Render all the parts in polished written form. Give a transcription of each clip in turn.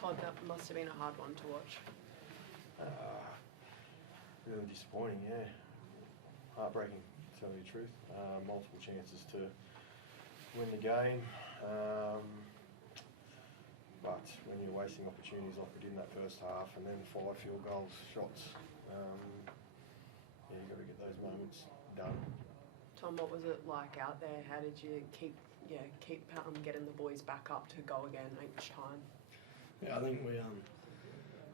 Todd, that must have been a hard one to watch. Really disappointing, yeah. Heartbreaking, to tell you the truth. Multiple chances to win the game. But when you're wasting opportunities like we did in that first half and then 5 field goals shots, you've got to get those moments done. Tom, what was it like out there? How did you keep getting the boys back up to go again each time? Yeah, I think we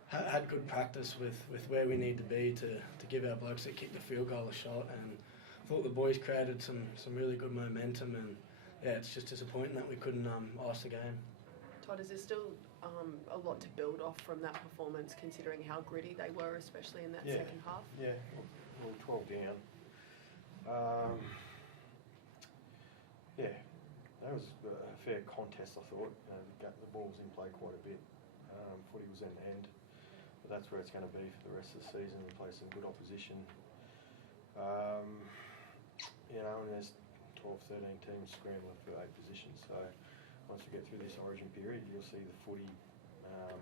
had good practice with where we need to be to give our blokes that kick the field goal a shot, and I thought the boys created some really good momentum, and yeah, it's just disappointing that we couldn't ice the game. Todd, is there still a lot to build off from that performance, considering how gritty they were, especially in that second half? Yeah, we were 12 down. That was a fair contest, I thought. The ball was in play quite a bit. Footy was end-to-end. But that's where it's going to be for the rest of the season. We play some good opposition. And there's 12, 13 teams scrambling for 8 positions. So once we get through this origin period, you'll see the footy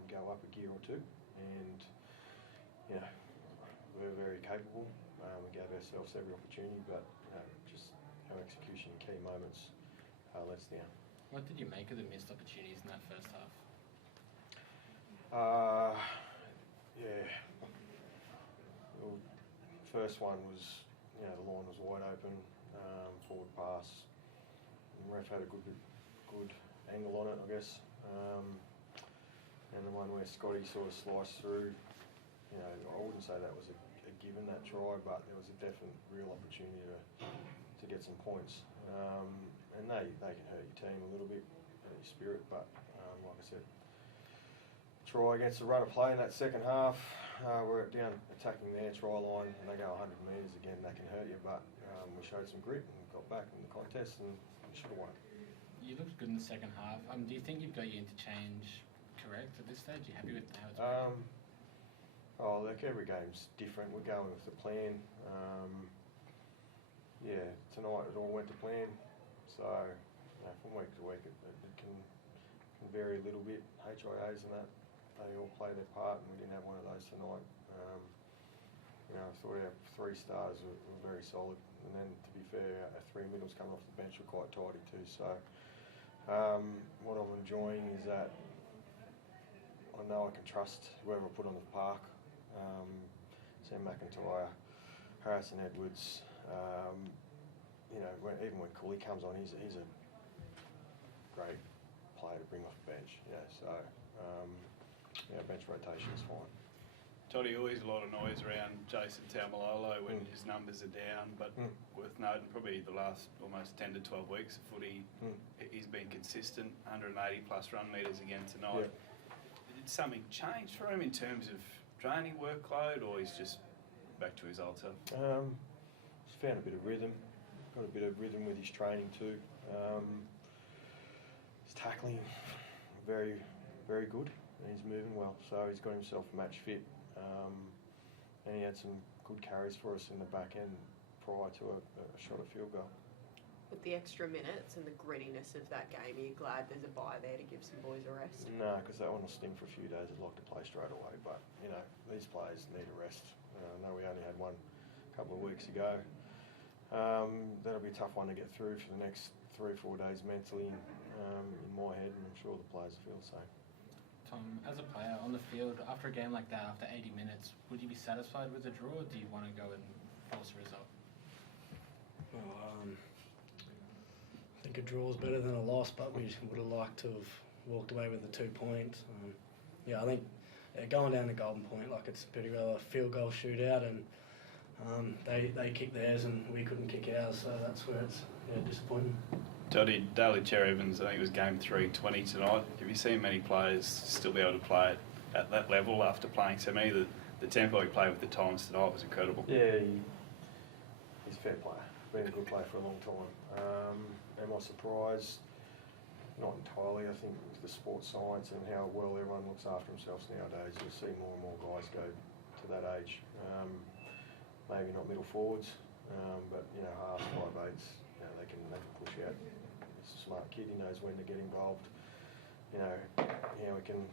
go up a gear or two. And, we're very capable. We gave ourselves every opportunity, but just our execution in key moments let us down. What did you make of the missed opportunities in that first half? Well, first one was, the line was wide open, forward pass. The ref had a good angle on it, I guess. And the one where Scotty sort of sliced through, I wouldn't say that was a given, that try, but there was a definite real opportunity to get some points. And they can hurt your team a little bit, hurt your spirit, but like I said, try against the run of play in that second half, we're down attacking their try line and they go 100 metres again, that can hurt you, but we showed some grit and got back in the contest and we should have won it. You looked good in the second half. Do you think you've got your interchange correct at this stage? Are you happy with how it's working? Look, every game's different. We're going with the plan. Tonight it all went to plan. So from week to week it can vary a little bit. HIAs and that, they all play their part, and we didn't have one of those tonight. I thought our 3 stars were very solid, and then to be fair, our 3 middles coming off the bench were quite tidy too. So what I'm enjoying is that I know I can trust whoever I put on the park. Sam McIntyre, Harrison Edwards. Even when Cooley comes on, he's a great player to bring off the bench. Bench rotation is fine. Toddy, always a lot of noise around Jason Taumalolo when his numbers are down, but worth noting probably the last almost 10 to 12 weeks of footy, he's been consistent, 180 plus run metres again tonight. Did something change for him in terms of training workload, or he's just back to his old self? He's found a bit of rhythm, got a bit of rhythm with his training too. His tackling, very, very good. He's moving well, so he's got himself match fit, and he had some good carries for us in the back end prior to a shot at field goal. With the extra minutes and the grittiness of that game, are you glad there's a bye there to give some boys a rest? No, because that one will sting for a few days. I'd like to play straight away, but these players need a rest. I know we only had one a couple of weeks ago. That'll be a tough one to get through for the next 3 or 4 days mentally in my head, and I'm sure the players feel the same. Tom, as a player on the field, after a game like that, after 80 minutes, would you be satisfied with the draw, or do you want to go and force a result? Well, I think a draw is better than a loss, but we would have liked to have walked away with the 2 points. I think going down to Golden Point, it's pretty well a field goal shootout, and they kicked theirs and we couldn't kick ours, so that's where it's disappointing. Toddy, Daly Cher Evans, I think it was game 320 tonight. Have you seen many players still be able to play it at that level after playing so many? The tempo he played with the Titans tonight was incredible. Yeah, he's a fair player. Been a good player for a long time. Am I surprised? Not entirely. I think with the sports science and how well everyone looks after themselves nowadays, you'll see more and more guys go to that age. Maybe not middle forwards, but halves, 5/8s, they can push out. He's a smart kid. He knows when to get involved. We can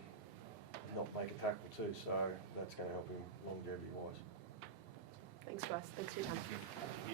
not make a tackle too, so that's going to help him longevity wise. Thanks, guys. Thanks for your time. Thank you.